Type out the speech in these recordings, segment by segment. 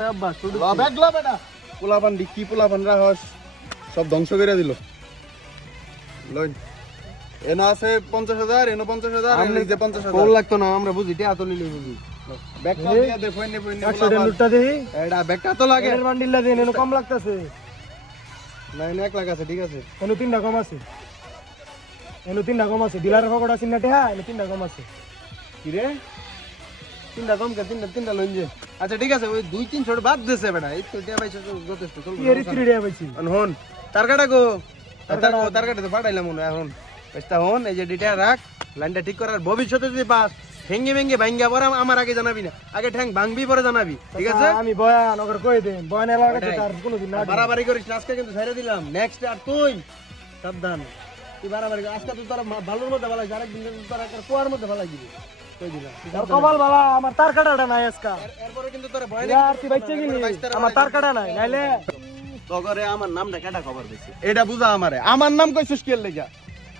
একটা অভ্যাস ব্যাগ লো বেটা পোলাপান কি পোলাপান রাহস সব ধ্বংস করে দিল লইন এনো আছে 50,000 এনো 50,000 এনো যে 50,000 কোল লাগতো না আমরা বুঝি তে আতলি লই বুঝি ব্যাগটা দিয়া দে ফইনে 100 টাকা লুটটা দেই এটা ব্যাগটা তো লাগে এর বান্ডিলটা দেন এনো কম লাগতাছে না 1 লাখ আছে ঠিক আছে এনো 3টা কম আছে এনো 3টা কম আছে ডিলারের পকেট আছে না টেহা এনো 3টা কম আছে কি রে 3টা কম কে 3টা লইন যে আচ্ছা ঠিক আছে ওই 2-300 বাদ দেছে বেটা এই তো দিয়া পাইছ যথেষ্ট চল কি এর 3 টাকা পাইছি হন টার্গেট গো টার্গেট তো পাঠাইলাম মনে এখন পেস্তা হন এই যে ডিটা রাখ লাইনটা ঠিক করার ভবিষ্যতে যদি পাস ঠেঙ্গে ভেঙ্গে ভাঙ্গা পরে আমার আগে জানাবি না আগে ঠ্যাং ভাঙবি পরে জানাবি ঠিক আছে আমি বয়ান ওকে কই দেন বয়ান লাগাতে তার কোনোদিন না বাড়াবাড়ি করিস না আজকে কিন্তু ছেড়ে দিলাম নেক্সট আর তুই সাবধান তুই বাড়াবাড়ি আজকে তো তোর ভালোর মধ্যে ভালো আরেকদিন তোর একটা কুয়ার মধ্যে ভালো দিবি কই দিলাম আর কপাল বালা আমার তার কাটাটা নাই আজকা এরপরে কিন্তু তোর ভয় ইয়ার তুই বাইচে গেলি আমার তার কাটা নাই নাইলে তগরে আমার নামটা কেটা খবর দিছে এটা বুঝা আমারে আমার নাম কইছিস কি লাগা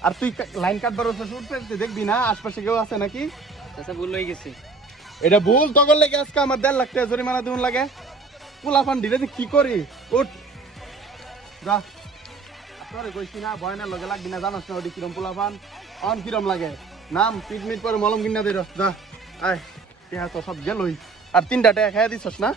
আর তুই লাইন কাটবার উঠতে দেখবি না আশপাশে কেউ আছে নাকি আচ্ছা ভুল হয়ে গেছে এটা ভুল তগর লেগে আজকে আমার 1.5 লাখ টাকা জরিমানা দিন লাগে পোলাপান দিলে কি করি উঠ যা তোরে কইছি না ভয়না লগে লাগবি না জানাস না ওডি কিরম পোলাপান অন কিরম লাগে নাম পিটমিট পরে মলম কিনা দে যা আয় তে তো সব গেলই আর 3টা টাকা খাইয়া দিছস না